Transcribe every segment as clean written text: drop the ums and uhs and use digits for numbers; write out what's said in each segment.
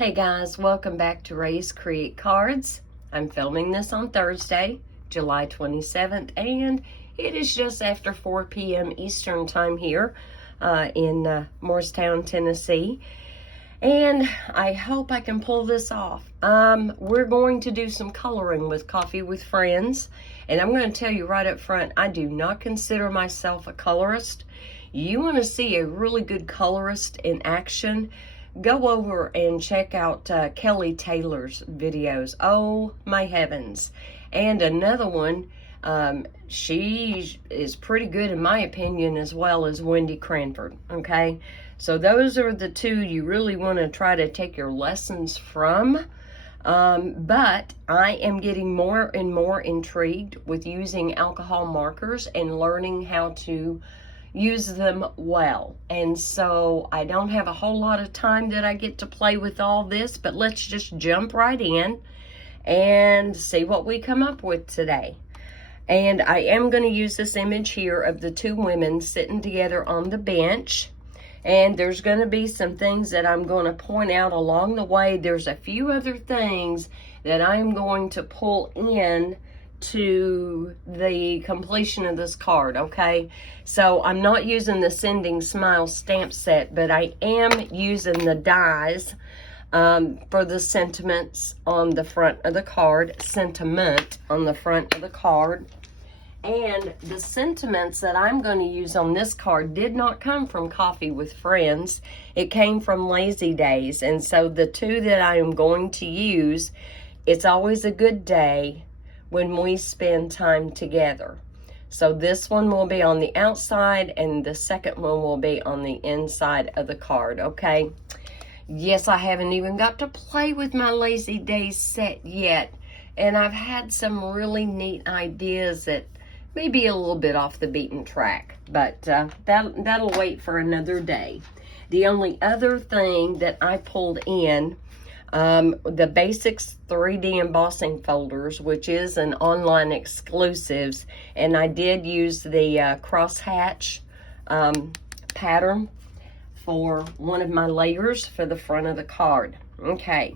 Hey guys, welcome back to Ray's Create Cards. I'm filming this on Thursday, July 27th, and it is just after 4 p.m. Eastern time here in Morristown, Tennessee. And I hope I can pull this off. We're going to do some coloring with Coffee with Friends. And I'm going to tell you right up front, I do not consider myself a colorist. You want to see a really good colorist in action, go over and check out Kelly Taylor's videos. Oh my heavens. And another one, she is pretty good in my opinion, as well as Wendy Cranford. Okay, so those are the two you really want to try to take your lessons from. But I am getting more and more intrigued with using alcohol markers and learning how to use them well. And so I don't have a whole lot of time that I get to play with all this, but let's just jump right in and see what we come up with today. And I am going to use this image here of the two women sitting together on the bench. And there's going to be some things that I'm going to point out along the way. There's a few other things that I'm going to pull in to the completion of this card, okay? So I'm not using the Sending Smile stamp set, but I am using the dies for the sentiments on the front of the card, sentiment on the front of the card. And the sentiments that I'm going to use on this card did not come from Coffee with Friends. It came from Lazy Days. And so the two that I am going to use, it's always a good day when we spend time together. So this one will be on the outside and the second one will be on the inside of the card, okay? Yes, I haven't even got to play with my Lazy Days set yet. And I've had some really neat ideas that may be a little bit off the beaten track, but that'll wait for another day. The only other thing that I pulled in, the Basics 3D embossing folders, which is an online exclusives, and I did use the crosshatch pattern for one of my layers for the front of the card. Okay,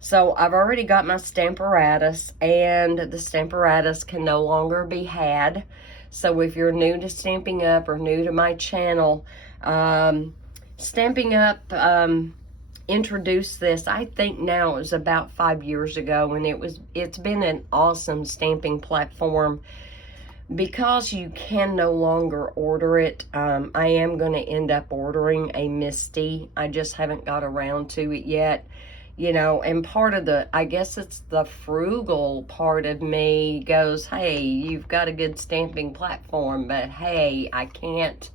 so I've already got my Stamparatus, and the Stamparatus can no longer be had. So if you're new to Stampin' Up! Or new to my channel, Stampin' Up! Introduced this, I think now it was about 5 years ago, and it's been an awesome stamping platform. Because you can no longer order it, I am going to end up ordering a Misty. I just haven't got around to it yet. You know, and part of the, I guess it's the frugal part of me goes, hey, you've got a good stamping platform, but hey, I can't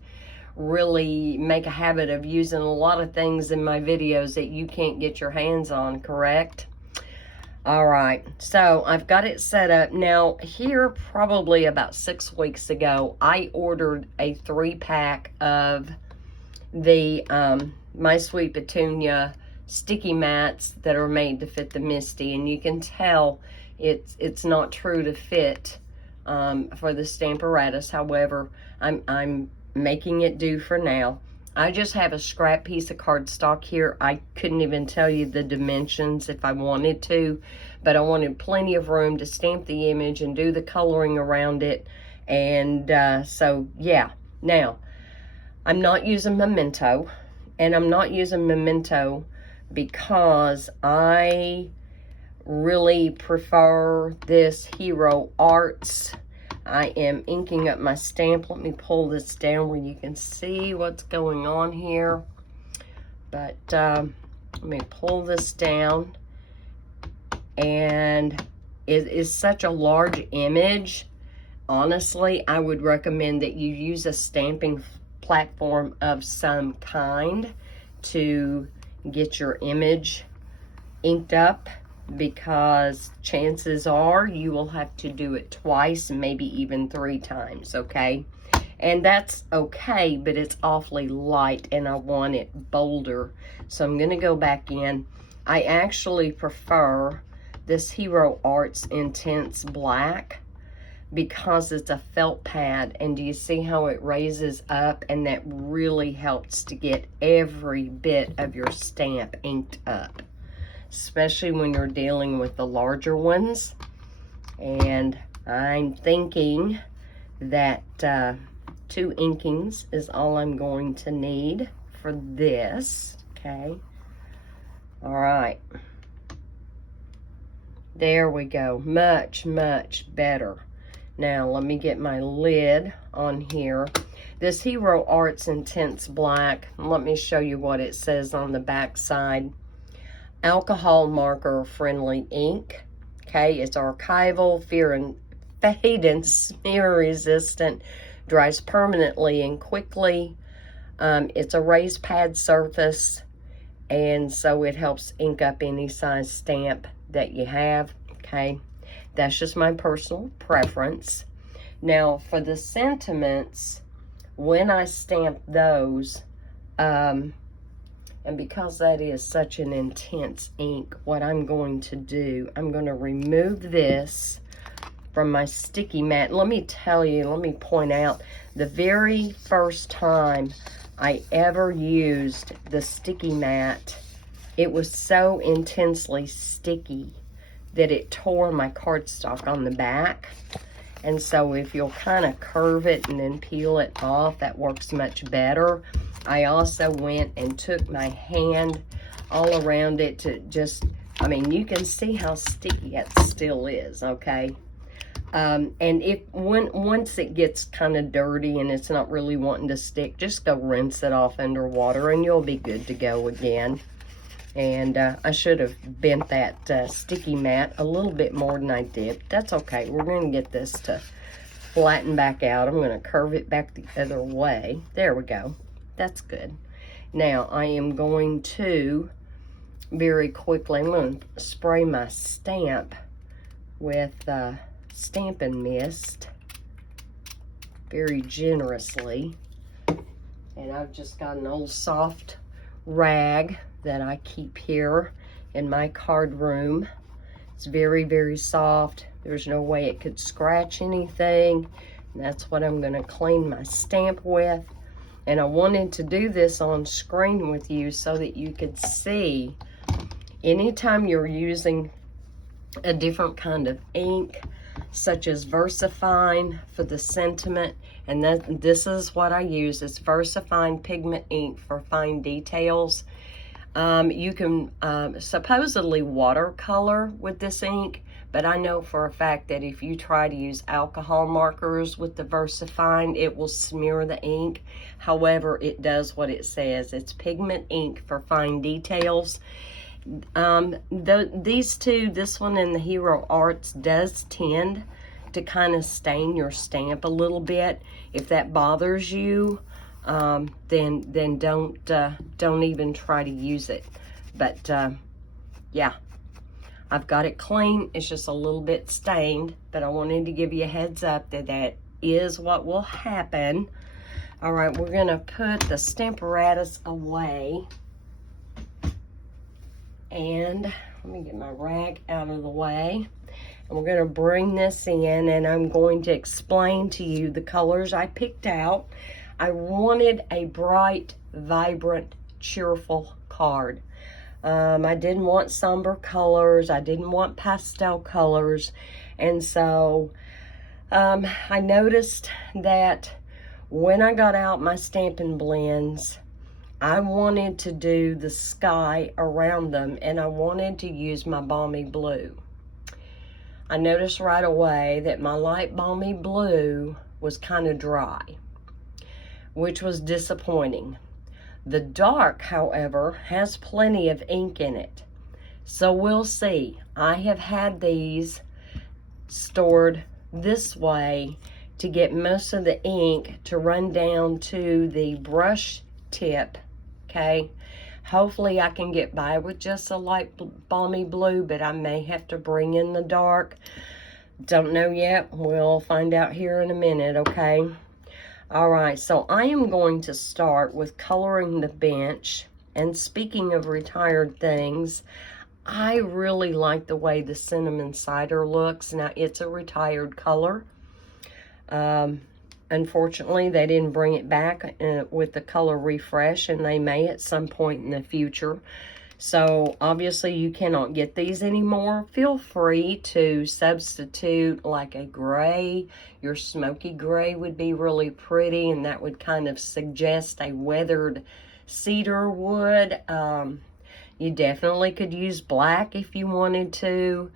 really make a habit of using a lot of things in my videos that you can't get your hands on, correct? All right, so I've got it set up. Now, here probably about 6 weeks ago, I ordered a 3-pack of the My Sweet Petunia sticky mats that are made to fit the Misty, and you can tell it's not true to fit for the Stamparatus. However, I'm making it do for now. I just have a scrap piece of cardstock here. I couldn't even tell you the dimensions if I wanted to, but I wanted plenty of room to stamp the image and do the coloring around it. And so yeah. Now, I'm not using Memento, and I'm not using Memento because I really prefer this Hero Arts. I am inking up my stamp. Let me pull this down where you can see what's going on here. But let me pull this down. And it is such a large image. Honestly, I would recommend that you use a stamping platform of some kind to get your image inked up, because chances are you will have to do it twice, maybe even 3 times, okay? And that's okay, but it's awfully light and I want it bolder. So I'm going to go back in. I actually prefer this Hero Arts Intense Black because it's a felt pad, and do you see how it raises up, and that really helps to get every bit of your stamp inked up. especially when you're dealing with the larger ones. And I'm thinking that 2 inkings is all I'm going to need for this, okay? All right. There we go. Much, much better. Now, let me get my lid on here. This Hero Arts Intense Black, let me show you what it says on the back side. Alcohol marker friendly ink. Okay, it's archival, fade and smear resistant, dries permanently and quickly. It's a raised pad surface, and so it helps ink up any size stamp that you have. Okay, that's just my personal preference. Now, for the sentiments, when I stamp those, and because that is such an intense ink, what I'm going to do, I'm going to remove this from my sticky mat. Let me tell you, let me point out, the very first time I ever used the sticky mat, it was so intensely sticky that it tore my cardstock on the back. And so if you'll kind of curve it and then peel it off, that works much better. I also went and took my hand all around it to just, I mean, you can see how sticky that still is, okay? And once it gets kind of dirty and it's not really wanting to stick, just go rinse it off under water and you'll be good to go again. And I should have bent that sticky mat a little bit more than I did. That's okay. We're going to get this to flatten back out. I'm going to curve it back the other way. There we go. That's good. Now, I am going to, very quickly, I'm going to spray my stamp with Stampin' Mist very generously. And I've just got an old soft rag that I keep here in my card room. It's very, very soft. There's no way it could scratch anything. And that's what I'm going to clean my stamp with. And I wanted to do this on screen with you so that you could see anytime you're using a different kind of ink, such as VersaFine for the sentiment, and this is what I use. It's VersaFine pigment ink for fine details. You can supposedly watercolor with this ink, but I know for a fact that if you try to use alcohol markers with the VersaFine, it will smear the ink. However, it does what it says. It's pigment ink for fine details. These two, this one and the Hero Arts, does tend to kind of stain your stamp a little bit. If that bothers you, then don't even try to use it. But yeah, I've got it clean. It's just a little bit stained, but I wanted to give you a heads up that that is what will happen. All right, we're gonna put the Stamparatus away. And let me get my rag out of the way. And we're going to bring this in, and I'm going to explain to you the colors I picked out. I wanted a bright, vibrant, cheerful card. I didn't want somber colors. I didn't want pastel colors. And so I noticed that when I got out my Stampin' Blends, I wanted to do the sky around them, and I wanted to use my balmy blue. I noticed right away that my light balmy blue was kind of dry, which was disappointing. The dark, however, has plenty of ink in it. So we'll see. I have had these stored this way to get most of the ink to run down to the brush tip. Okay, hopefully I can get by with just a light balmy blue, but I may have to bring in the dark. Don't know yet. We'll find out here in a minute, okay? All right, so I am going to start with coloring the bench. And speaking of retired things, I really like the way the cinnamon cider looks. Now, it's a retired color. Unfortunately, they didn't bring it back with the color refresh, and they may at some point in the future. So obviously you cannot get these anymore. Feel free to substitute like a gray. Your smoky gray would be really pretty, and that would kind of suggest a weathered cedar wood. You definitely could use black if you wanted to.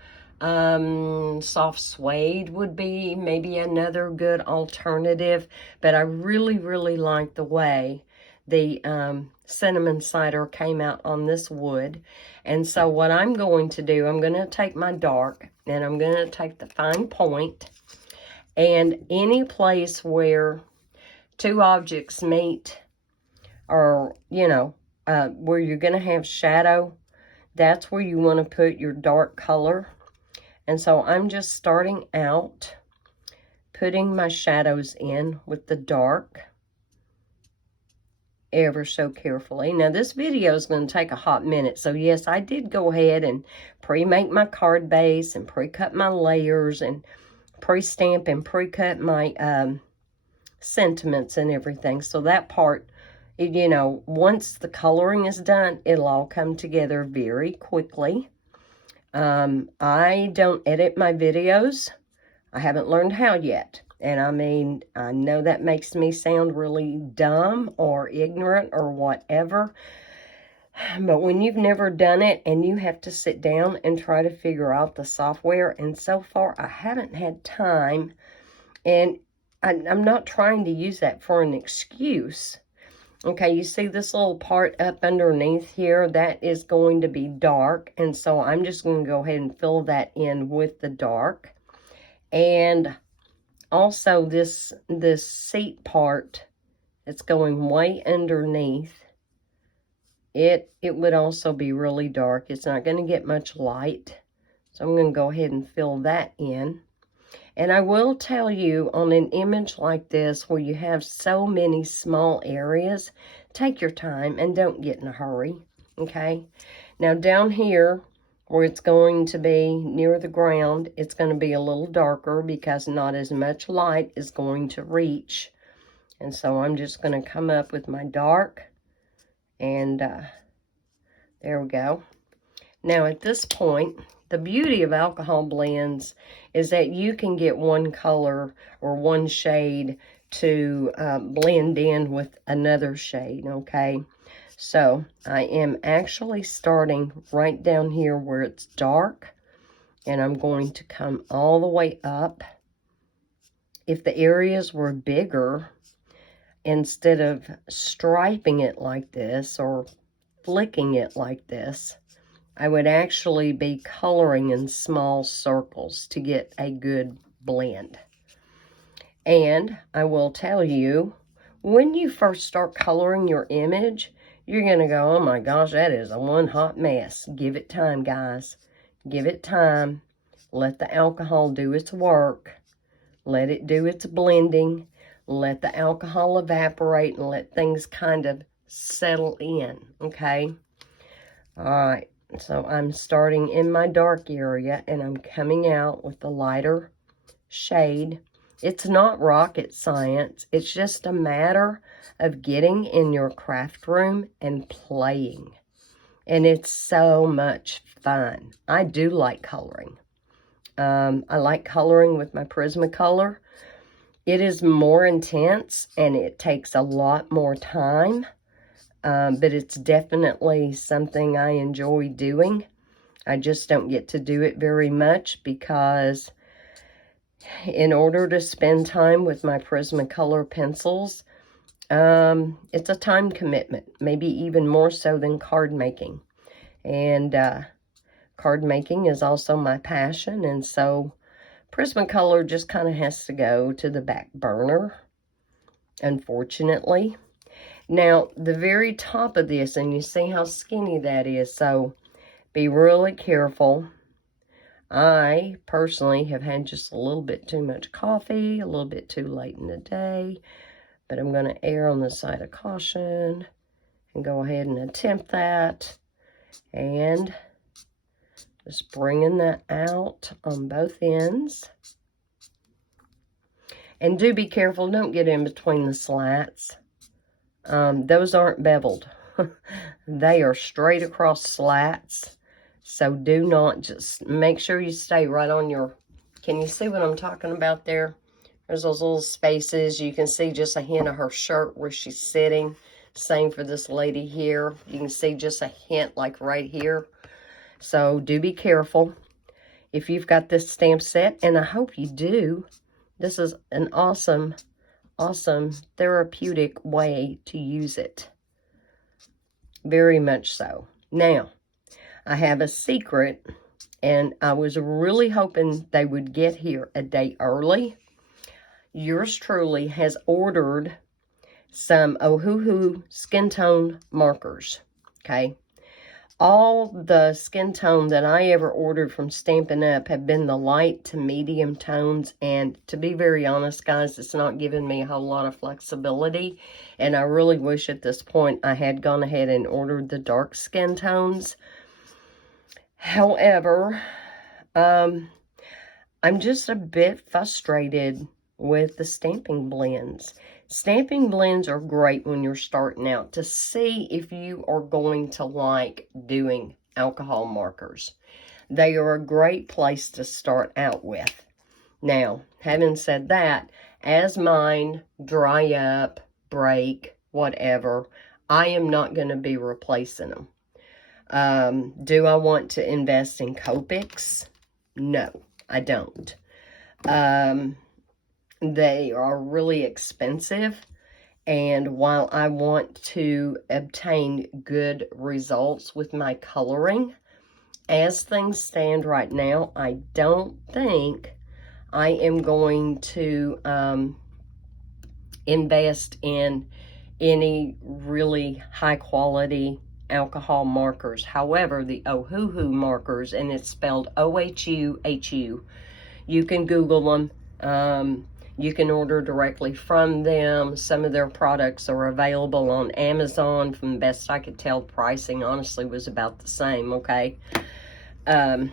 Soft suede would be maybe another good alternative, but I really, really like the way the cinnamon cider came out on this wood. And so what I'm going to do, I'm going to take my dark and I'm going to take the fine point, and any place where two objects meet, or, you know, where you're going to have shadow, that's where you want to put your dark color. And so I'm just starting out putting my shadows in with the dark ever so carefully. Now this video is going to take a hot minute, so yes, I did go ahead and pre-make my card base and pre-cut my layers and pre-stamp and pre-cut my sentiments and everything. So that part, you know, once the coloring is done, it'll all come together very quickly. I don't edit my videos. I haven't learned how yet. And I mean, I know that makes me sound really dumb or ignorant or whatever. But when you've never done it and you have to sit down and try to figure out the software, and so far I haven't had time, and I'm not trying to use that for an excuse. Okay, you see this little part up underneath here? That is going to be dark, and so I'm just going to go ahead and fill that in with the dark. And also this seat part that's going way underneath, it would also be really dark. It's not going to get much light, so I'm going to go ahead and fill that in. And I will tell you, on an image like this where you have so many small areas, take your time and don't get in a hurry, okay? Now down here, where it's going to be near the ground, it's going to be a little darker because not as much light is going to reach. And so I'm just going to come up with my dark, and there we go. Now at this point, the beauty of alcohol blends is that you can get one color or one shade to blend in with another shade, okay? So I am actually starting right down here where it's dark, and I'm going to come all the way up. If the areas were bigger, instead of striping it like this or flicking it like this, I would actually be coloring in small circles to get a good blend. And I will tell you, when you first start coloring your image, you're going to go, oh my gosh, that is a one hot mess. Give it time, guys. Give it time. Let the alcohol do its work. Let it do its blending. Let the alcohol evaporate and let things kind of settle in, okay? All right. So I'm starting in my dark area, and I'm coming out with the lighter shade. It's not rocket science. It's just a matter of getting in your craft room and playing. And it's so much fun. I do like coloring. I like coloring with my Prismacolor. It is more intense, and it takes a lot more time. But it's definitely something I enjoy doing. I just don't get to do it very much because in order to spend time with my Prismacolor pencils, it's a time commitment, maybe even more so than card making. And card making is also my passion, and so Prismacolor just kind of has to go to the back burner, unfortunately. Now, the very top of this, and you see how skinny that is, so be really careful. I personally have had just a little bit too much coffee, a little bit too late in the day, but I'm going to err on the side of caution and go ahead and attempt that. And just bringing that out on both ends. And do be careful, don't get in between the slats. Those aren't beveled. They are straight across slats. So do not, just make sure you stay right on your, can you see what I'm talking about there? There's those little spaces. You can see just a hint of her shirt where she's sitting. Same for this lady here. You can see just a hint like right here. So do be careful if you've got this stamp set, and I hope you do. This is an awesome, awesome therapeutic way to use it. Very much so. Now, I have a secret, and I was really hoping they would get here a day early. Yours truly has ordered some Ohuhu skin tone markers, okay? All the skin tone that I ever ordered from Stampin' Up! Have been the light to medium tones, and to be very honest, guys, it's not giving me a whole lot of flexibility, and I really wish at this point I had gone ahead and ordered the dark skin tones. However, I'm just a bit frustrated with the stamping blends. Stamping blends are great when you're starting out to see if you are going to like doing alcohol markers. They are a great place to start out with. Now, having said that, as mine dry up, break, whatever, I am not going to be replacing them. Do I want to invest in Copics? No, I don't. They are really expensive, and while I want to obtain good results with my coloring, as things stand right now, I don't think I am going to invest in any really high quality alcohol markers. However, the Ohuhu markers, and it's spelled O-H-U-H-U, you can Google them. You can order directly from them. Some of their products are available on Amazon. From the best I could tell, pricing honestly was about the same, okay? I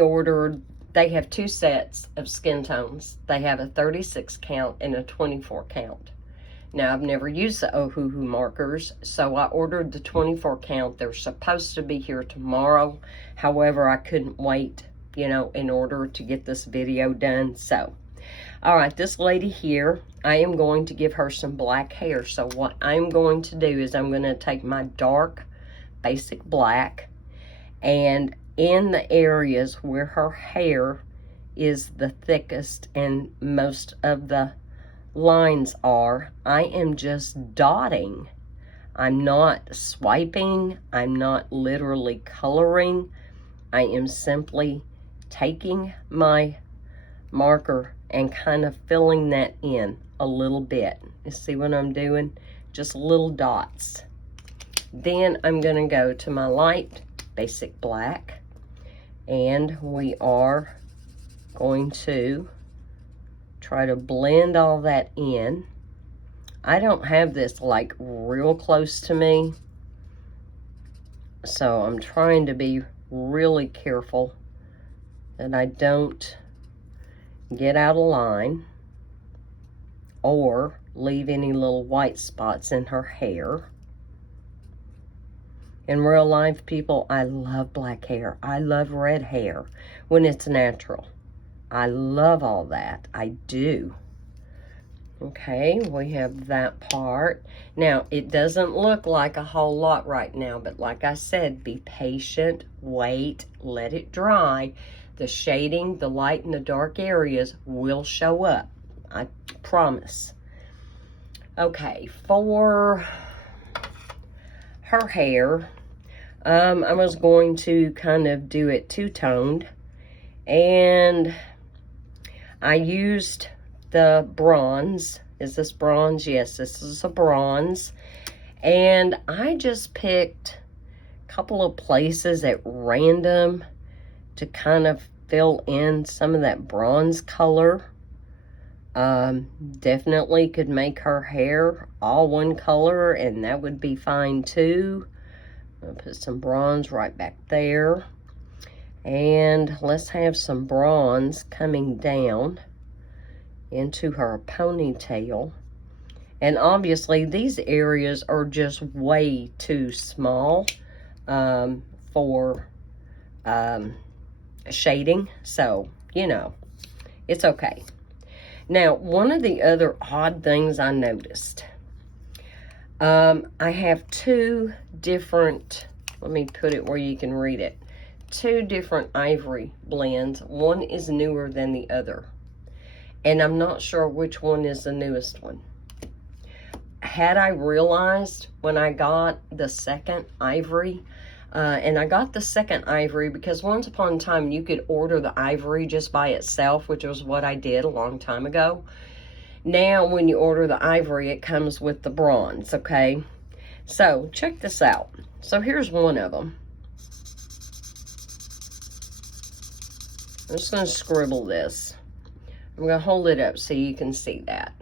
ordered, they have two sets of skin tones. They have a 36 count and a 24 count. Now, I've never used the Ohuhu markers, so I ordered the 24 count. They're supposed to be here tomorrow. However, I couldn't wait, you know, in order to get this video done. So, all right, this lady here, I am going to give her some black hair. So what I'm going to do is I'm going to take my dark basic black, and in the areas where her hair is the thickest and most of the lines are, I am just dotting. I'm not swiping. I'm not literally coloring. I am simply taking my marker and kind of filling that in a little bit. You see what I'm doing? Just little dots. Then I'm going to go to my light basic black, and we are going to try to blend all that in. I don't have this like real close to me, so I'm trying to be really careful that I don't get out of line or leave any little white spots in her hair. In real life, people, I love black hair. I love red hair when it's natural. I love all that. I do. Okay, we have that part. Now, it doesn't look like a whole lot right now, but like I said, be patient, wait, let it dry. The shading, the light and the dark areas will show up. I promise. Okay, for her hair, I was going to kind of do it two-toned, and I used the bronze. Is this bronze? Yes, this is a bronze. And I just picked a couple of places at random to kind of fill in some of that bronze color. Definitely could make her hair all one color, and that would be fine too. I'll put some bronze right back there. And let's have some bronze coming down into her ponytail. And obviously, these areas are just way too small for shading. So, you know, it's okay. Now, one of the other odd things I noticed, I have two different, let me put it where you can read it, two different ivory blends. One is newer than the other, and I'm not sure which one is the newest one. Had I realized when I got the second ivory, and I got the second ivory because once upon a time you could order the ivory just by itself, which was what I did a long time ago. Now when you order the ivory, it comes with the bronze, okay? So check this out. So here's one of them. I'm just going to scribble this. I'm going to hold it up so you can see that.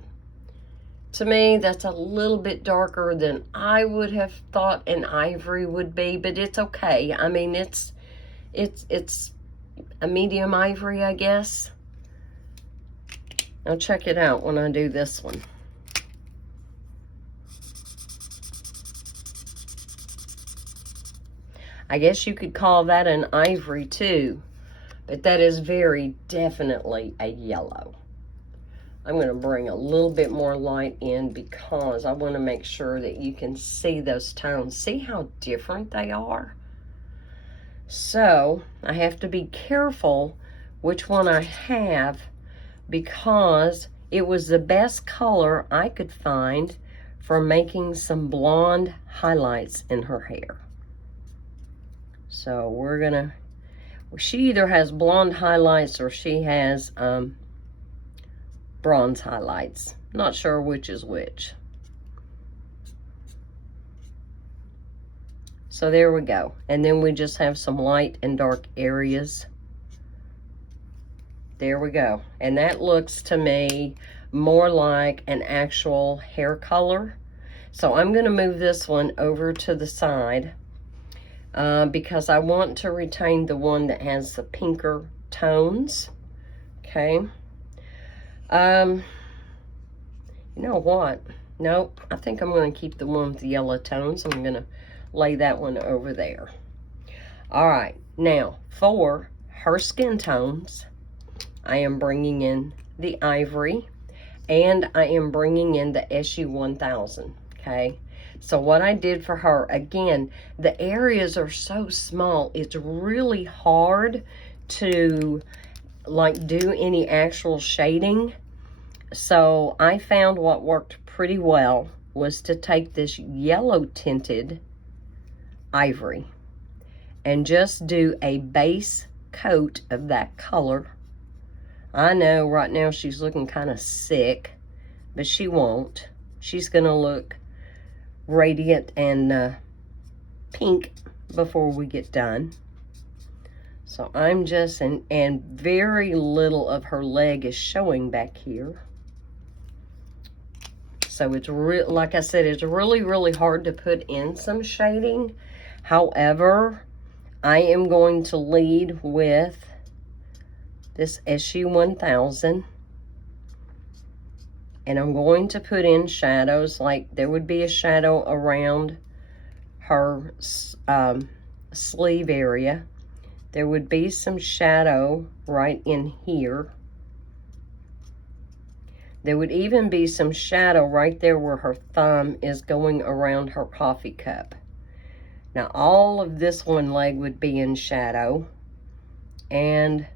To me, that's a little bit darker than I would have thought an ivory would be, but it's okay. I mean, it's a medium ivory, I guess. Now check it out when I do this one. I guess you could call that an ivory too, but that is very definitely a yellow. I'm going to bring a little bit more light in because I want to make sure that you can see those tones. See how different they are? So I have to be careful which one I have because it was the best color I could find for making some blonde highlights in her hair. So we're going to, she either has blonde highlights or she has bronze highlights. Not sure which is which. So there we go. And then we just have some light and dark areas. There we go. And that looks to me more like an actual hair color. So I'm going to move this one over to the side because I want to retain the one that has the pinker tones. Okay. You know what? Nope. I think I'm going to keep the one with the yellow tones. I'm going to lay that one over there. All right. Now, for her skin tones, I am bringing in the ivory, and I am bringing in the SU 1000. Okay. So what I did for her, again, the areas are so small. It's really hard to like do any actual shading. So I found what worked pretty well was to take this yellow tinted ivory and just do a base coat of that color. I know right now she's looking kind of sick, but she won't. She's going to look radiant and pink before we get done. So I'm just, and very little of her leg is showing back here. So it's like I said, it's really, really hard to put in some shading. However, I am going to lead with this SU 1000. And I'm going to put in shadows, like there would be a shadow around her sleeve area. There would be some shadow right in here. There would even be some shadow right there where her thumb is going around her coffee cup. Now all of this one leg would be in shadow, and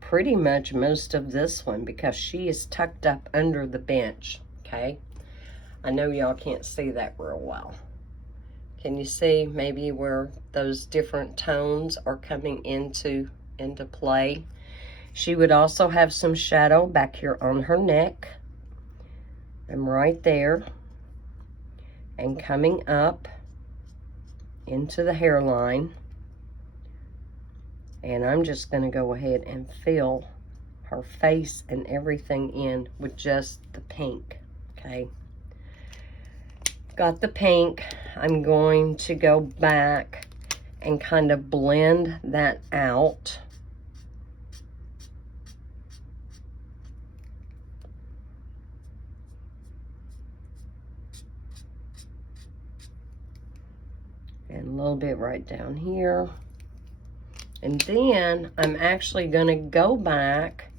pretty much most of this one because she is tucked up under the bench, okay? I know y'all can't see that real well. Can you see maybe where those different tones are coming into play? She would also have some shadow back here on her neck. And right there. And coming up into the hairline. And I'm just going to go ahead and fill her face and everything in with just the pink, okay? Got the pink. I'm going to go back and kind of blend that out. And a little bit right down here. And then I'm actually going to go back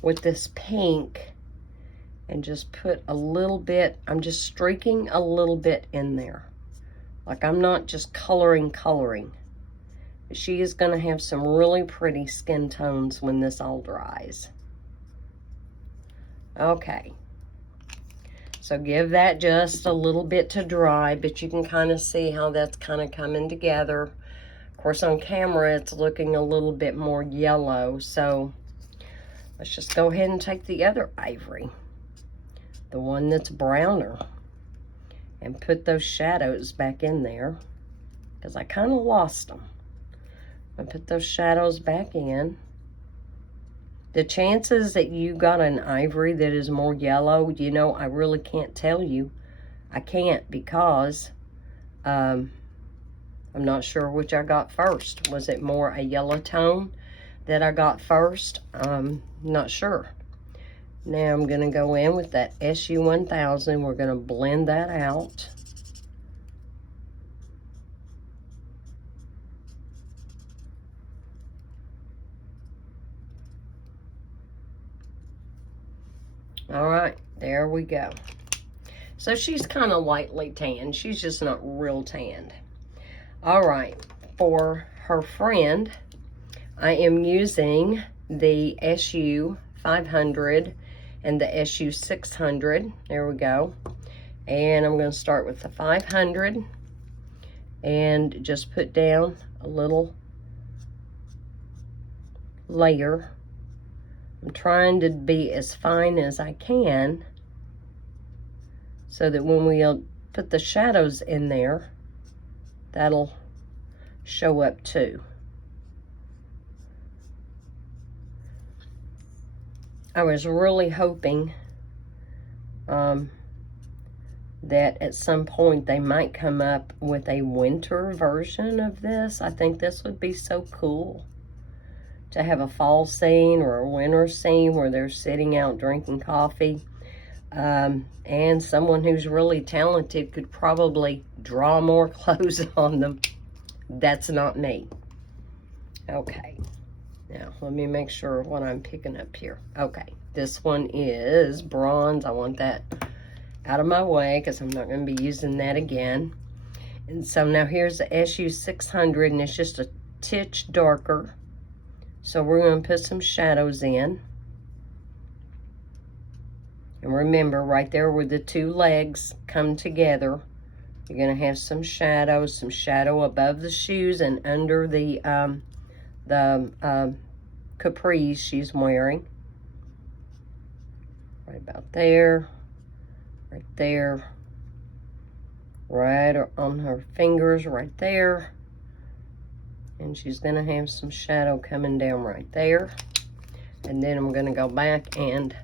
with this pink and just put a little bit, I'm just streaking a little bit in there. Like I'm not just coloring. She is going to have some really pretty skin tones when this all dries. Okay. So give that just a little bit to dry, but you can kind of see how that's kind of coming together. Of course, on camera, it's looking a little bit more yellow. So let's just go ahead and take the other ivory, the one that's browner, and put those shadows back in there because I kind of lost them. I put those shadows back in. The chances that you got an ivory that is more yellow, you know, I really can't tell you. I can't because I'm not sure which I got first. Was it more a yellow tone that I got first? Not sure. Now I'm going to go in with that SU-1000. We're going to blend that out. All right, there we go. So she's kind of lightly tanned. She's just not real tanned. All right, for her friend, I am using the SU-500 and the SU-600. There we go. And I'm going to start with the 500 and just put down a little layer. I'm trying to be as fine as I can so that when we put the shadows in there, that'll show up too. I was really hoping that at some point they might come up with a winter version of this. I think this would be so cool to have a fall scene or a winter scene where they're sitting out drinking coffee. And someone who's really talented could probably draw more clothes on them. That's not me. Okay. Now, let me make sure what I'm picking up here. Okay. This one is bronze. I want that out of my way because I'm not going to be using that again. And so now here's the SU-600, and it's just a titch darker. So we're going to put some shadows in. And remember, right there where the two legs come together, you're going to have some shadows, some shadow above the shoes and under the capris she's wearing. Right about there, right there, right on her fingers right there. And she's going to have some shadow coming down right there. And then I'm going to go back and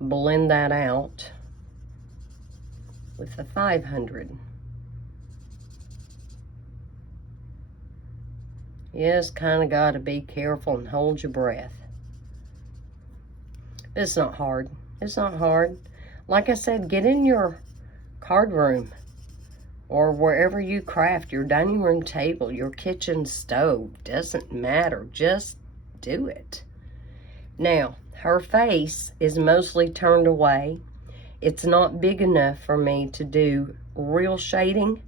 blend that out with the 500. Yes, kind of got to be careful and hold your breath. It's not hard. It's not hard. Like I said, get in your card room or wherever you craft, your dining room table, your kitchen stove. Doesn't matter. Just do it. Now, her face is mostly turned away. It's not big enough for me to do real shading,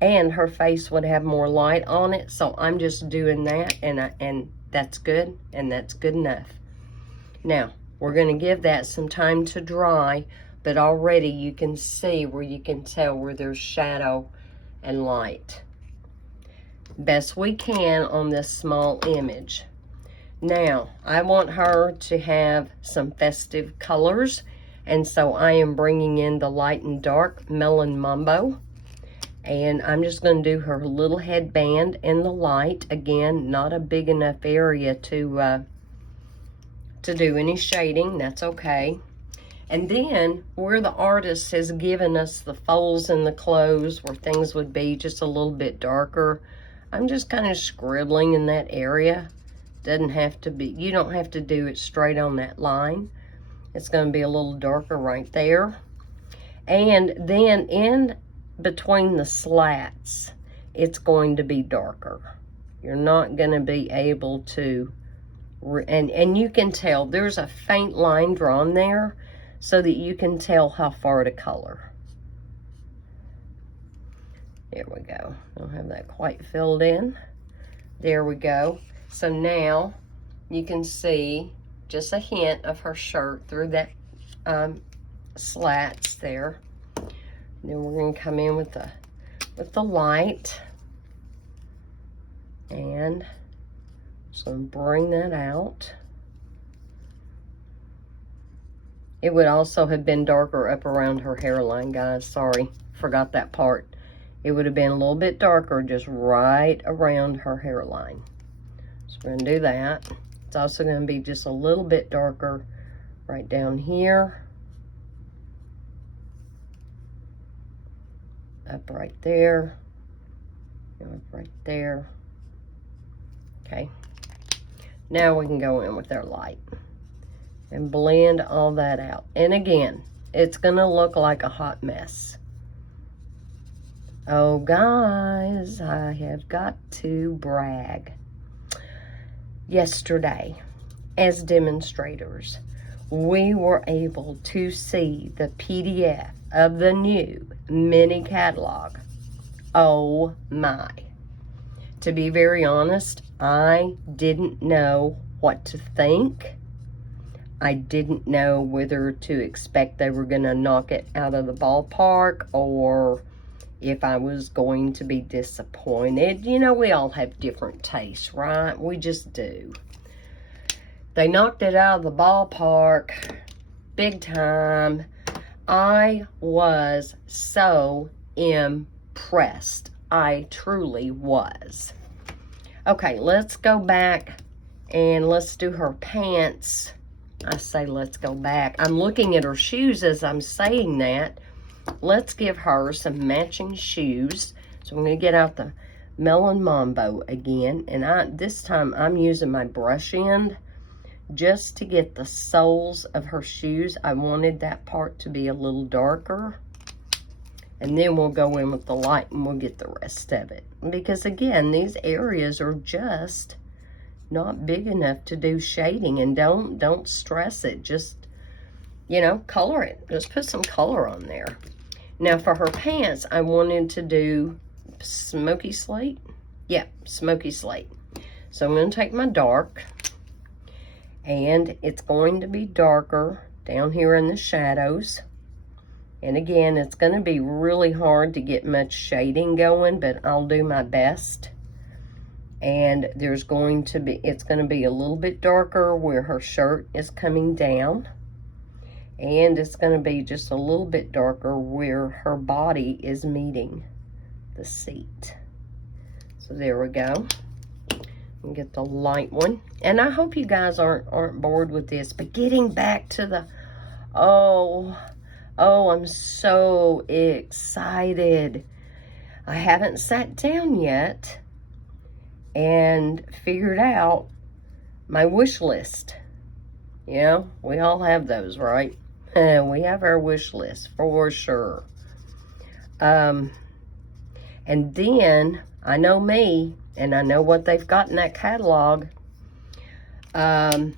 and her face would have more light on it, so I'm just doing that, and that's good, and that's good enough. Now, we're going to give that some time to dry, but already you can see where you can tell where there's shadow and light. Best we can on this small image. Now, I want her to have some festive colors, and so I am bringing in the light and dark Melon Mambo. And I'm just going to do her little headband in the light. Again, not a big enough area to do any shading. That's okay. And then, where the artist has given us the folds in the clothes, where things would be just a little bit darker, I'm just kind of scribbling in that area. Doesn't have to be, you don't have to do it straight on that line. It's going to be a little darker right there. And then in between the slats it's going to be darker. You're not going to be able to, and you can tell there's a faint line drawn there so that you can tell how far to color. There we go. Don't have that quite filled in. There we go. So now you can see just a hint of her shirt through that slats there. And then we're going to come in with the light, and just going to bring that out. It would also have been darker up around her hairline, guys. Sorry, forgot that part. It would have been a little bit darker just right around her hairline. So we're going to do that. It's also going to be just a little bit darker right down here. Up right there. Up right there. Okay. Now we can go in with our light and blend all that out. And again, it's going to look like a hot mess. Oh, guys, I have got to brag. Yesterday, as demonstrators, we were able to see the PDF of the new mini catalog. Oh my. To be very honest, I didn't know what to think. I didn't know whether to expect they were going to knock it out of the ballpark or if I was going to be disappointed. You know, we all have different tastes, right? We just do. They knocked it out of the ballpark big time. I was so impressed. I truly was. Okay, let's go back and let's do her pants. I say let's go back. I'm looking at her shoes as I'm saying that. Let's give her some matching shoes. So I'm going to get out the Melon Mambo again. And this time I'm using my brush end just to get the soles of her shoes. I wanted that part to be a little darker. And then we'll go in with the light and we'll get the rest of it. Because again, these areas are just not big enough to do shading. And don't stress it. Just, you know, color it. Just put some color on there. Now for her pants, I wanted to do smoky slate. Yeah, smoky slate. So I'm going to take my dark. And it's going to be darker down here in the shadows. And again, it's going to be really hard to get much shading going, but I'll do my best. And it's going to be a little bit darker where her shirt is coming down. And it's going to be just a little bit darker where her body is meeting the seat. So there we go. And get the light one. And I hope you guys aren't bored with this. But getting back to the, oh, I'm so excited. I haven't sat down yet and figured out my wish list. You know, we all have those, right? We have our wish list for sure. And then, I know me, and I know what they've got in that catalog. I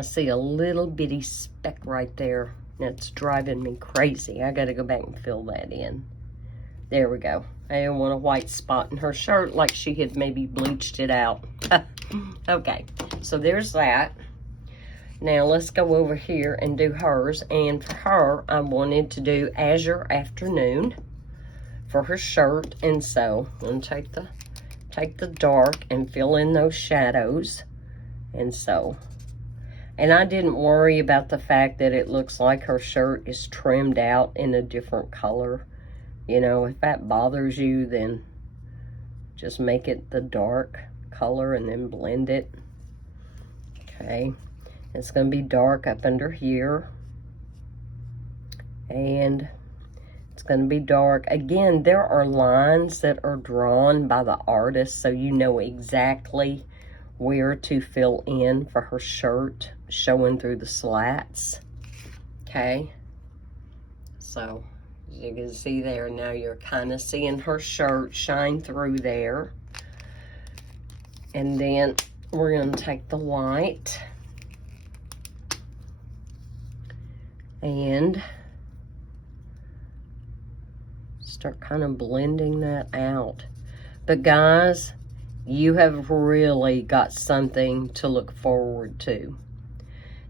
see a little bitty speck right there. That's driving me crazy. I got to go back and fill that in. There we go. I didn't want a white spot in her shirt like she had maybe bleached it out. Okay, so there's that. Now let's go over here and do hers. And for her, I wanted to do Azure Afternoon for her shirt. And so I'm going to take the dark and fill in those shadows. And so, and I didn't worry about the fact that it looks like her shirt is trimmed out in a different color. You know, if that bothers you, then just make it the dark color and then blend it. Okay. It's going to be dark up under here. And it's going to be dark. Again, there are lines that are drawn by the artist, so you know exactly where to fill in for her shirt, showing through the slats. Okay. So, As you can see there, now you're kind of seeing her shirt shine through there. And then we're going to take the white and start kind of blending that out. But guys, you have really got something to look forward to.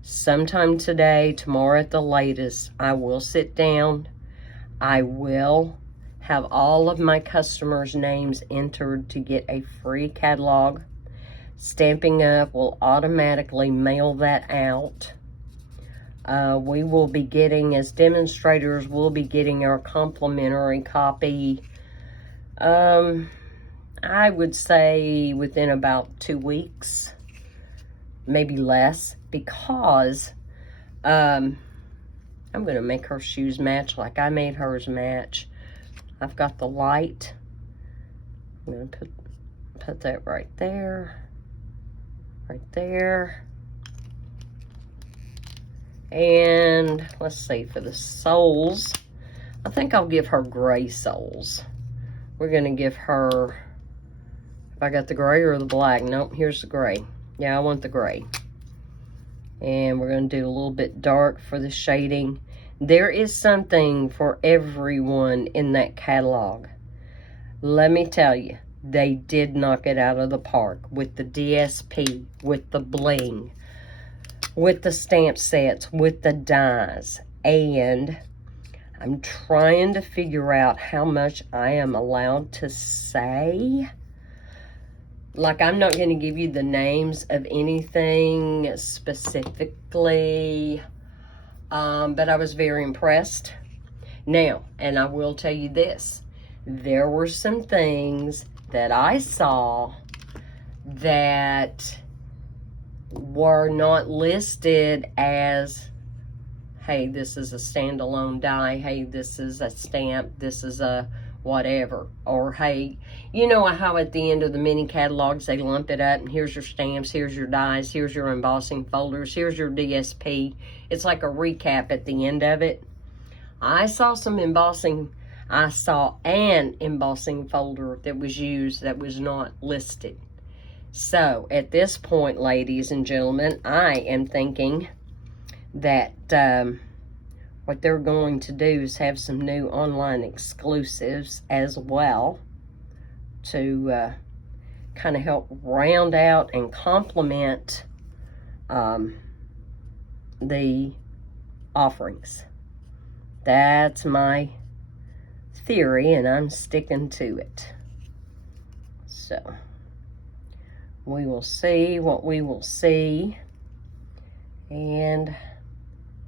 Sometime today, tomorrow at the latest, I will sit down. I will have all of my customers' names entered to get a free catalog. Stampin' Up will automatically mail that out. We will be getting, as demonstrators, we'll be getting our complimentary copy, I would say within about 2 weeks, maybe less, because I'm going to make her shoes match like I made hers match. I've got the light. I'm going to put that right there. Right there. And let's see, for the soles, I think I'll give her gray soles. We're going to give her, if I got the gray or the black. Nope, here's the gray. Yeah, I want the gray. And we're going to do a little bit dark for the shading. There is something for everyone in that catalog. Let me tell you, they did knock it out of the park with the DSP, with the bling, with the stamp sets, with the dies. And I'm trying to figure out how much I am allowed to say. Like, I'm not going to give you the names of anything specifically, but I was very impressed. Now, and I will tell you this, there were some things that I saw that were not listed as, hey, this is a standalone die, hey, this is a stamp, this is a whatever, or hey, you know how at the end of the mini catalogs they lump it up and here's your stamps, here's your dies, here's your embossing folders, here's your DSP. It's like a recap at the end of it. I saw some embossing, I saw an embossing folder that was used that was not listed. So at this point, ladies and gentlemen, I am thinking that what they're going to do is have some new online exclusives as well to kind of help round out and complement the offerings. That's my theory, and I'm sticking to it. So we will see what we will see. And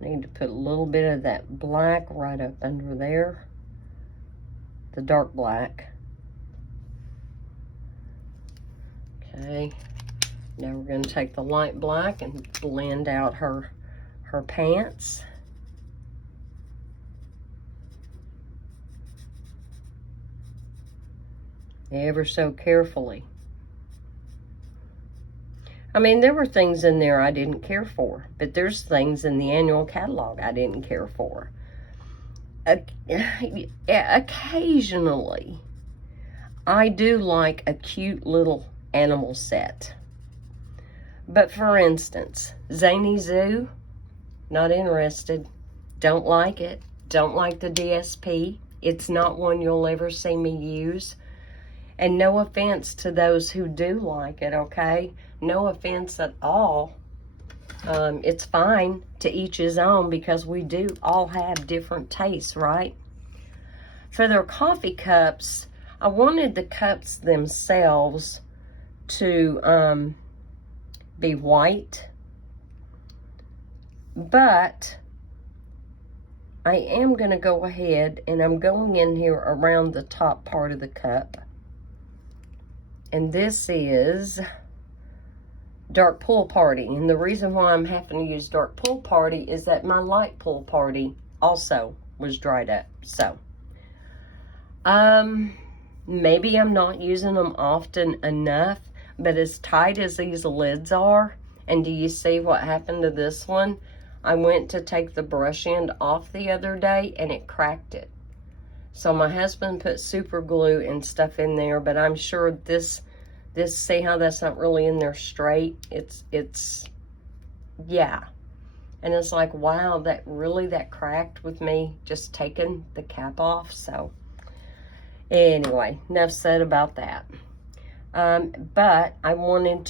I need to put a little bit of that black right up under there. The dark black. Okay. Now we're going to take the light black and blend out her pants. Ever so carefully. I mean, there were things in there I didn't care for, but there's things in the annual catalog I didn't care for. Occasionally, I do like a cute little animal set. But for instance, Zany Zoo, not interested. Don't like it. Don't like the DSP. It's not one you'll ever see me use. And no offense to those who do like it, okay? No offense at all. It's fine, to each his own, because we do all have different tastes, right? For their coffee cups, I wanted the cups themselves to be white. But I am going to go ahead and I'm going in here around the top part of the cup. And this is Dark Pool Party. And the reason why I'm having to use Dark Pool Party is that my Light Pool Party also was dried up. So, maybe I'm not using them often enough, but as tight as these lids are, and do you see what happened to this one? I went to take the brush end off the other day and it cracked it. So my husband put super glue and stuff in there, but I'm sure this, see how that's not really in there straight? It's, yeah. And it's like, wow, that cracked with me just taking the cap off. So anyway, enough said about that. But I wanted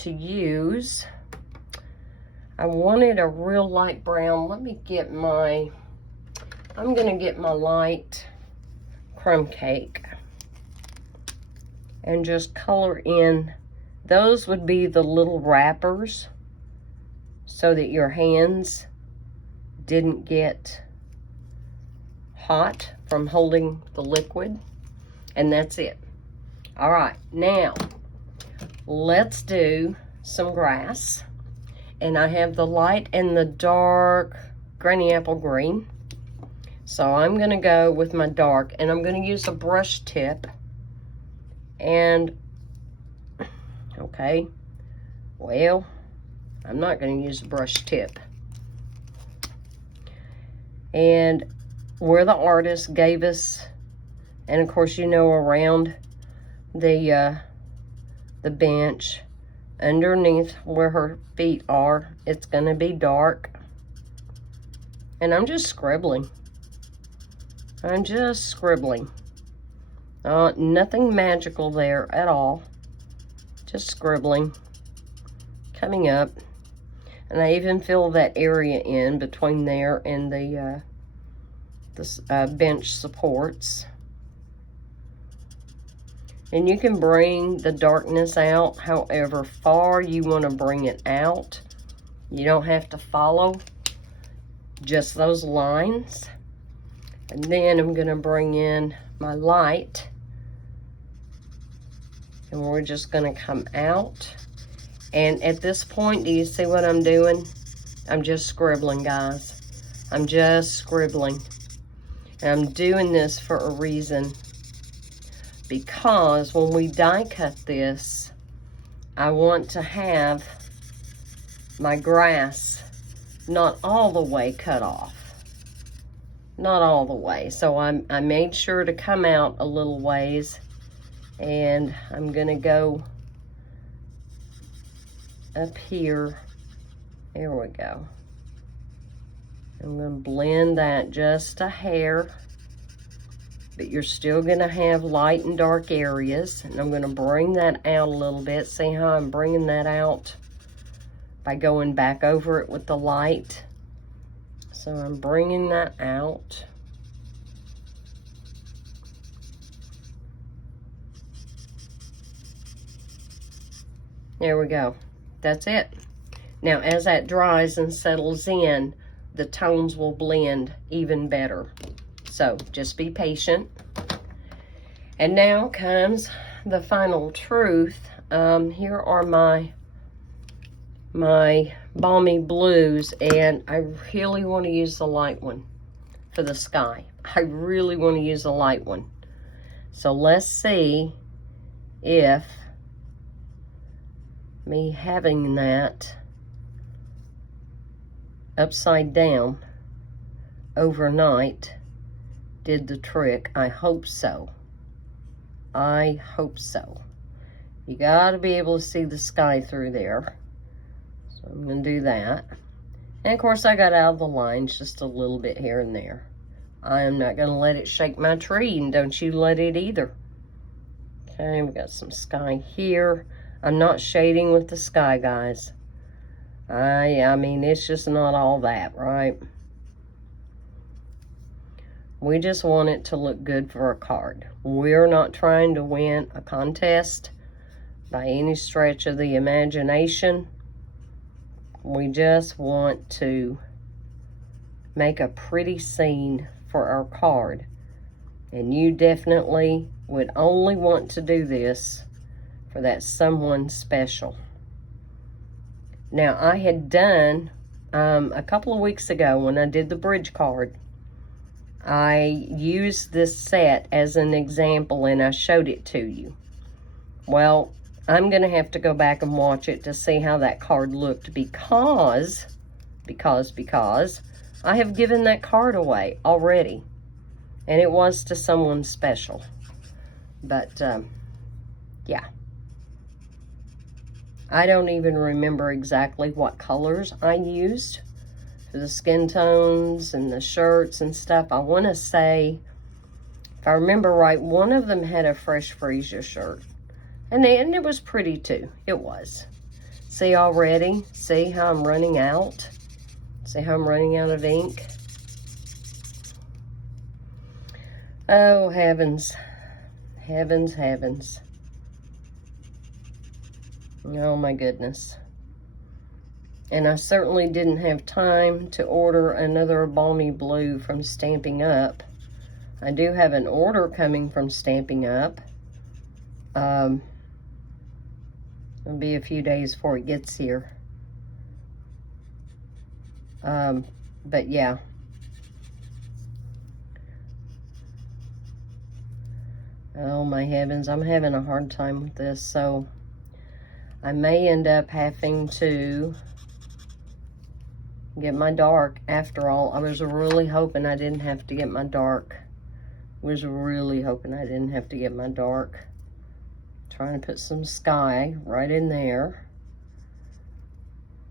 a real light brown. Let me get I'm gonna get my light crumb cake and just color in. Those would be the little wrappers so that your hands didn't get hot from holding the liquid. And that's it. All right, now let's do some grass. And I have the light and the dark granny apple green. So I'm gonna go with my dark, and I'm gonna use a brush tip. And, okay, well, I'm not gonna use a brush tip. And where the artist gave us, and of course, you know, around the bench, underneath where her feet are, it's gonna be dark. And I'm just scribbling. Nothing magical there at all. Just scribbling. Coming up. And I even fill that area in between there and the bench supports. And you can bring the darkness out however far you want to bring it out. You don't have to follow just those lines. And then I'm going to bring in my light. And we're just going to come out. And at this point, do you see what I'm doing? I'm just scribbling, guys. I'm just scribbling. And I'm doing this for a reason. Because when we die cut this, I want to have my grass not all the way cut off. Not all the way. So I made sure to come out a little ways. And I'm going to go up here. There we go. I'm going to blend that just a hair. But you're still going to have light and dark areas. And I'm going to bring that out a little bit. See how I'm bringing that out? By going back over it with the light. So I'm bringing that out. There we go. That's it. Now, as that dries and settles in, the tones will blend even better. So, just be patient. And now comes the final truth. Here are my balmy blues, and I really want to use the light one for the sky. I really want to use the light one. So let's see if me having that upside down overnight did the trick. I hope so. I hope so. You gotta be able to see the sky through there. So I'm going to do that. And of course I got out of the lines just a little bit here and there. I am not going to let it shake my tree, and don't you let it either. Okay, we got some sky here. I'm not shading with the sky, guys. I mean, it's just not all that, right? We just want it to look good for a card. We're not trying to win a contest by any stretch of the imagination. We just want to make a pretty scene for our card. And you definitely would only want to do this for that someone special. Now, I had done, a couple of weeks ago when I did the bridge card, I used this set as an example and I showed it to you. Well, I'm going to have to go back and watch it to see how that card looked because I have given that card away already. And it was to someone special. But, yeah. I don't even remember exactly what colors I used for the skin tones and the shirts and stuff. I want to say, if I remember right, one of them had a Fresh Freesia shirt. And it was pretty too. It was. See already? See how I'm running out? See how I'm running out of ink? Oh, heavens. Heavens, heavens. Oh, my goodness. And I certainly didn't have time to order another balmy blue from Stampin' Up. I do have an order coming from Stampin' Up. It'll be a few days before it gets here. But yeah. Oh my heavens, I'm having a hard time with this, so I may end up having to get my dark. After all, I was really hoping I didn't have to get my dark. Was really hoping I didn't have to get my dark. Trying to put some sky right in there.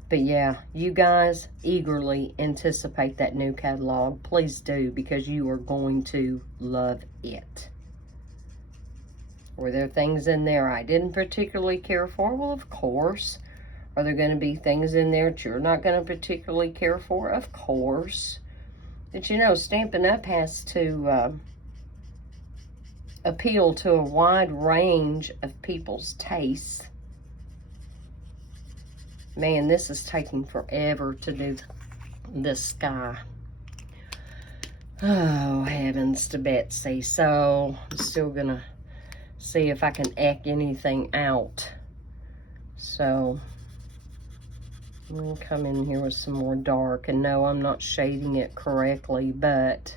But yeah, you guys eagerly anticipate that new catalog. Please do, because you are going to love it. Were there things in there I didn't particularly care for? Well, of course. Are there going to be things in there that you're not going to particularly care for? Of course. But you know, Stampin' Up! Has to appeal to a wide range of people's tastes. Man, this is taking forever to do this sky. Oh, heavens to Betsy. So, I'm still going to see if I can eke anything out. So, I'm going to come in here with some more dark. And no, I'm not shading it correctly, but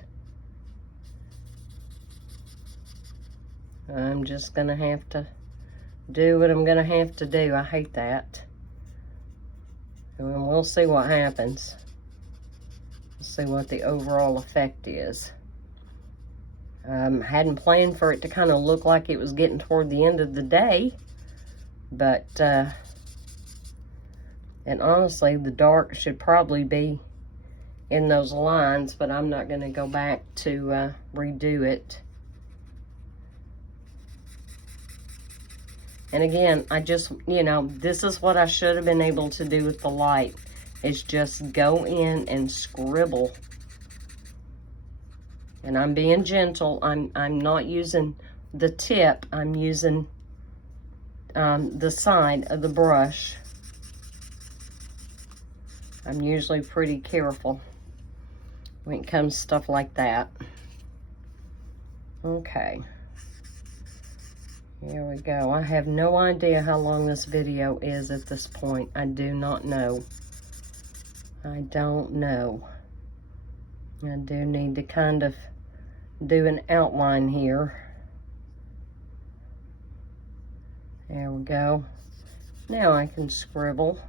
I'm just going to have to do what I'm going to have to do. I hate that. And we'll see what happens. We'll see what the overall effect is. Hadn't planned for it to kind of look like it was getting toward the end of the day. But, and honestly, the dark should probably be in those lines, but I'm not going to go back to redo it. And again, I just, you know, this is what I should have been able to do with the light, is just go in and scribble. And I'm being gentle. I'm not using the tip. I'm using the side of the brush. I'm usually pretty careful when it comes to stuff like that. Okay. Here we go. I have no idea how long this video is at this point. I do not know. I don't know. I do need to kind of do an outline here. There we go. Now I can scribble.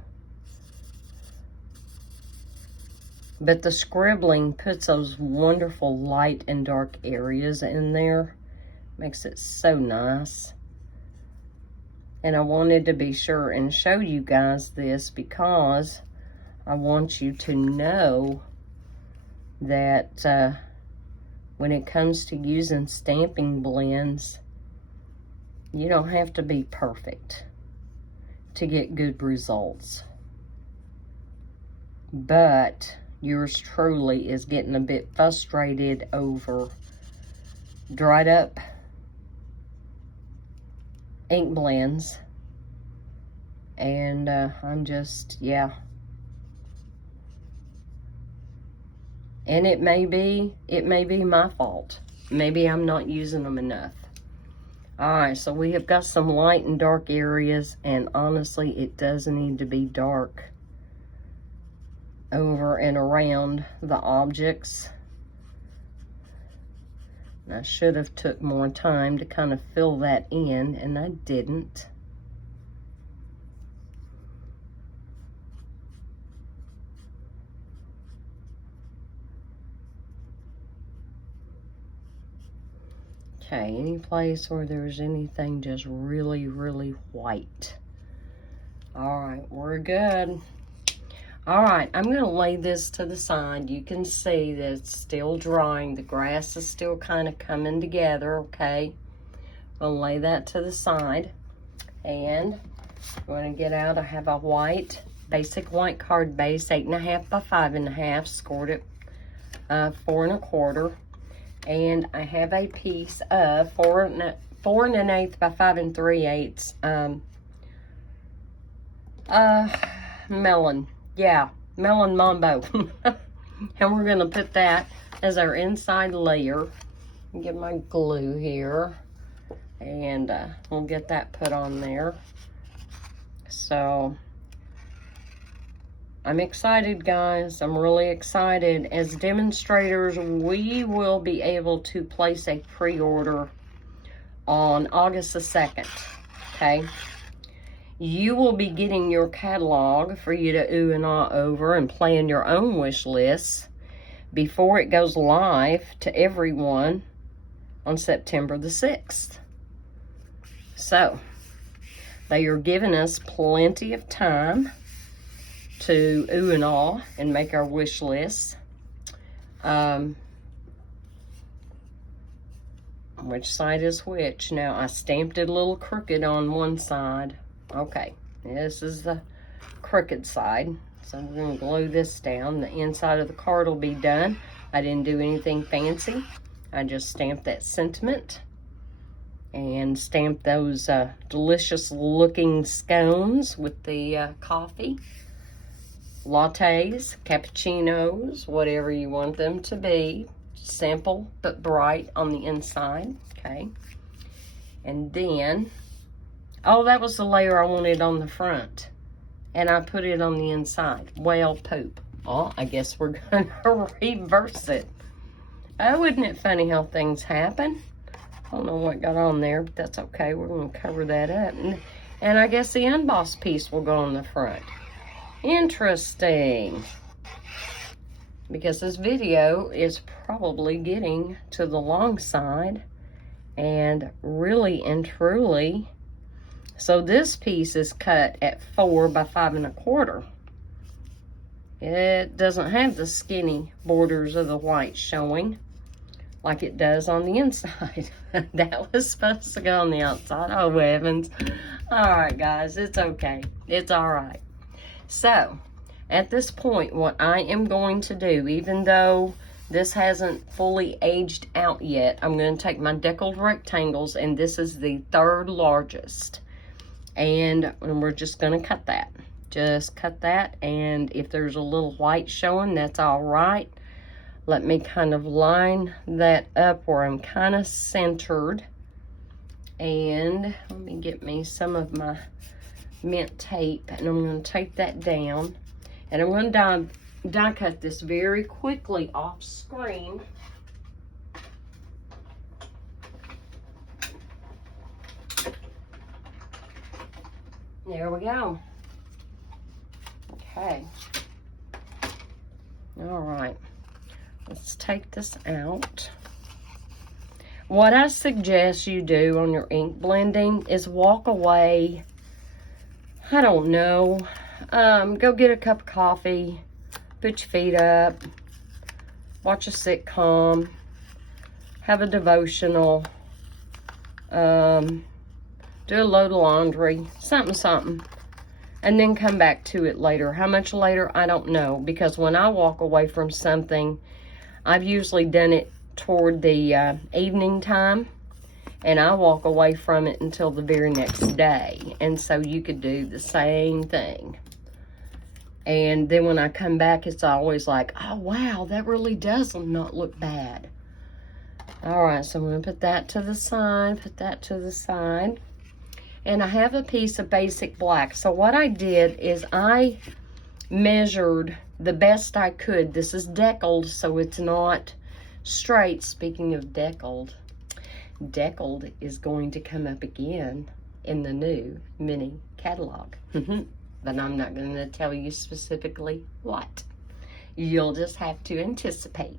But the scribbling puts those wonderful light and dark areas in there. Makes it so nice. And I wanted to be sure and show you guys this because I want you to know that when it comes to using stamping blends, you don't have to be perfect to get good results. But yours truly is getting a bit frustrated over dried up ink blends, and I'm just, yeah. And it may be my fault. Maybe I'm not using them enough. Alright, so we have got some light and dark areas, and honestly, it does need to be dark over and around the objects. I should have took more time to kind of fill that in, and I didn't. Okay, any place where there's anything just really, really white. All right, we're good. All right, I'm going to lay this to the side. You can see that it's still drying. The grass is still kind of coming together, okay? I'll lay that to the side. And I'm going to get out, I have a white, basic white card base, 8.5 by 5.5, scored it 4 1/4. And I have a piece of 4 1/8 by 5 3/8 melon. Yeah, melon mambo. And we're going to put that as our inside layer. Get my glue here. And we'll get that put on there. So, I'm excited, guys. I'm really excited. As demonstrators, we will be able to place a pre-order on August the 2nd. Okay? You will be getting your catalog for you to ooh and ah over and plan your own wish list before it goes live to everyone on September the 6th. So, they are giving us plenty of time to ooh and ah and make our wish list. Which side is which? Now, I stamped it a little crooked on one side. Okay, this is the crooked side. So I'm going to glue this down. The inside of the card will be done. I didn't do anything fancy. I just stamped that sentiment and stamped those delicious looking scones with the coffee. Lattes, cappuccinos, whatever you want them to be. Simple but bright on the inside. Okay. And then, oh, that was the layer I wanted on the front. And I put it on the inside. Well, poop. Oh, I guess we're going to reverse it. Oh, isn't it funny how things happen? I don't know what got on there, but that's okay. We're going to cover that up. And I guess the embossed piece will go on the front. Interesting. Because this video is probably getting to the long side. And really and truly, so this piece is cut at 4 by 5 1/4. It doesn't have the skinny borders of the white showing like it does on the inside. That was supposed to go on the outside. Oh, heavens. All right, guys, it's okay. It's all right. So, at this point, what I am going to do, even though this hasn't fully aged out yet, I'm going to take my deckled rectangles, and this is the 3rd largest. And we're just going to cut that. Just cut that, and if there's a little white showing, that's all right. Let me kind of line that up where I'm kind of centered. And let me get me some of my mint tape, and I'm going to tape that down. And I'm going to die cut this very quickly off screen. There we go. Okay. All right. Let's take this out. What I suggest you do on your ink blending is walk away, I don't know, go get a cup of coffee, put your feet up, watch a sitcom, have a devotional, do a load of laundry, something, and then come back to it later. How much later, I don't know, because when I walk away from something, I've usually done it toward the evening time, and I walk away from it until the very next day. And so you could do the same thing. And then when I come back, it's always like, oh, wow, that really does not look bad. All right, so I'm going to put that to the side, put that to the side. And I have a piece of basic black. So what I did is I measured the best I could. This is deckled, so it's not straight. Speaking of deckled is going to come up again in the new mini catalog. But I'm not going to tell you specifically what. You'll just have to anticipate.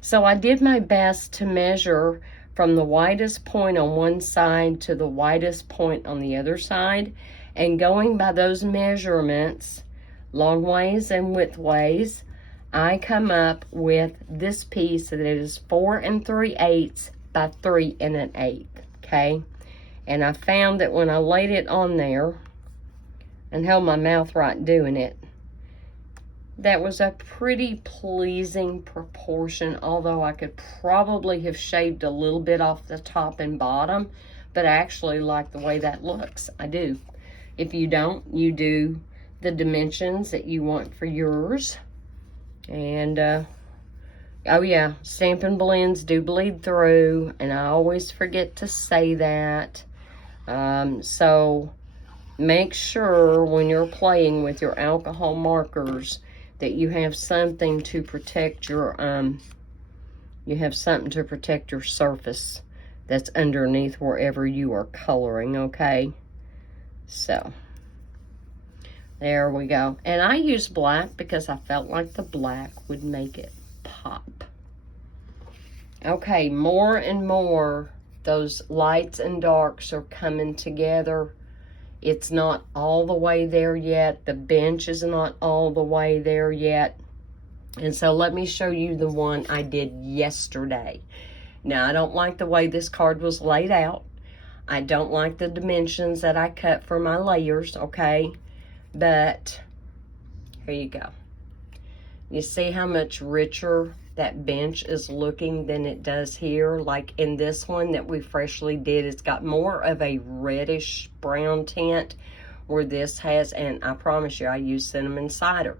So I did my best to measure from the widest point on one side to the widest point on the other side, and going by those measurements, long ways and width ways, I come up with this piece that is 4 3/8 by 3 1/8, okay? And I found that when I laid it on there and held my mouth right doing it, that was a pretty pleasing proportion, although I could probably have shaved a little bit off the top and bottom, but I actually like the way that looks. I do. If you don't, you do the dimensions that you want for yours. And, oh yeah, Stampin' blends do bleed through, and I always forget to say that. So make sure when you're playing with your alcohol markers that you have something to protect your surface that's underneath wherever you are coloring, okay? So there we go. And I used black because I felt like the black would make it pop. Okay, more and more those lights and darks are coming together. It's not all the way there yet. The bench is not all the way there yet. And so let me show you the one I did yesterday. Now, I don't like the way this card was laid out. I don't like the dimensions that I cut for my layers, okay? But here you go. You see how much richer that bench is looking than it does here? Like in this one that we freshly did, it's got more of a reddish brown tint, where this has, and I promise you, I use cinnamon cider.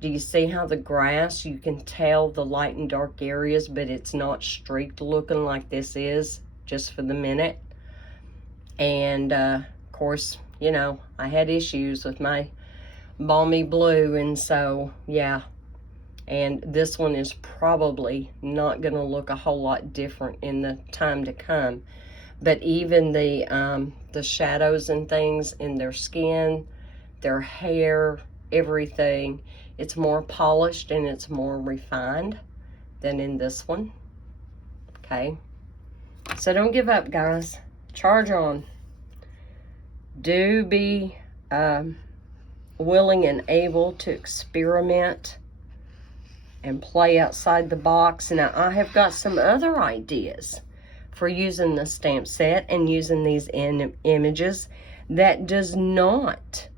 Do you see how the grass, you can tell the light and dark areas, but it's not streaked looking like this is, just for the minute. And of course, you know, I had issues with my balmy blue, and so yeah. And this one is probably not going to look a whole lot different in the time to come. But even the shadows and things in their skin, their hair, everything, it's more polished and it's more refined than in this one. Okay. So don't give up, guys. Charge on. Do be willing and able to experiment and play outside the box. Now, I have got some other ideas for using the stamp set and using these images that does not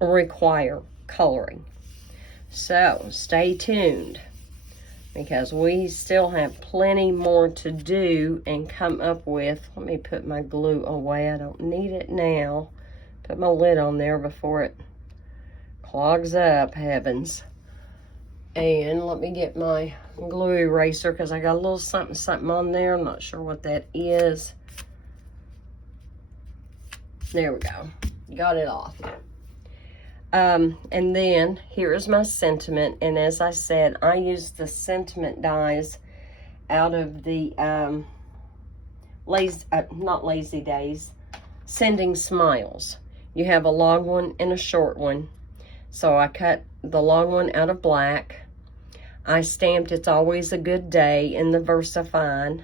require coloring. So, stay tuned, because we still have plenty more to do and come up with. Let me put my glue away. I don't need it now. Put my lid on there before it clogs up, heavens. And let me get my glue eraser, because I got a little something on there. I'm not sure what that is. There we go. Got it off. And then here is my sentiment. And as I said, I use the sentiment dies out of the not Lazy Days, Sending Smiles. You have a long one and a short one. So I cut the long one out of black. I stamped It's Always a Good Day in the VersaFine.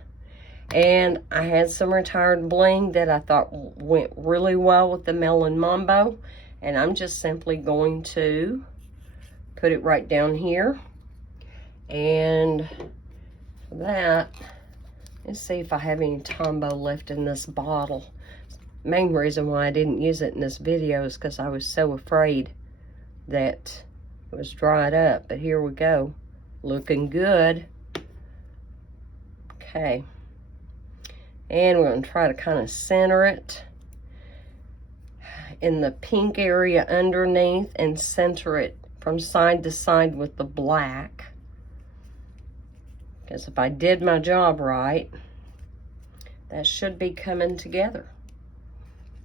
And I had some retired bling that I thought went really well with the Melon Mambo. And I'm just simply going to put it right down here. And for that, let's see if I have any Tombow left in this bottle. Main reason why I didn't use it in this video is because I was so afraid that it was dried up. But here we go, looking good. Okay, and we're going to try to kind of center it in the pink area underneath and center it from side to side with the black, because if I did my job right, that should be coming together.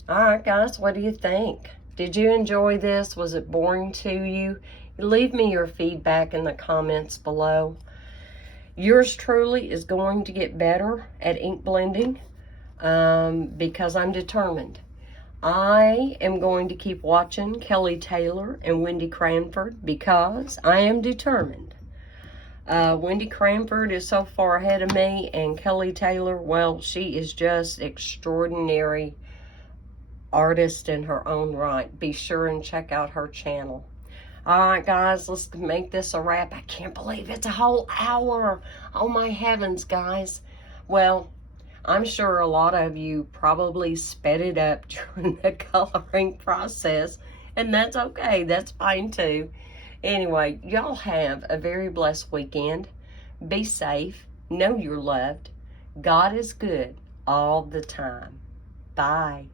All right, guys, what do you think? Did you enjoy this? Was it boring to you? Leave me your feedback in the comments below. Yours truly is going to get better at ink blending because I'm determined. I am going to keep watching Kelly Taylor and Wendy Cranford because I am determined. Wendy Cranford is so far ahead of me, and Kelly Taylor, well, she is just extraordinary artist in her own right. Be sure and check out her channel. Alright guys, let's make this a wrap. I can't believe it's a whole hour. Oh my heavens, guys. Well, I'm sure a lot of you probably sped it up during the coloring process, and that's okay. That's fine too. Anyway, y'all have a very blessed weekend. Be safe. Know you're loved. God is good all the time. Bye.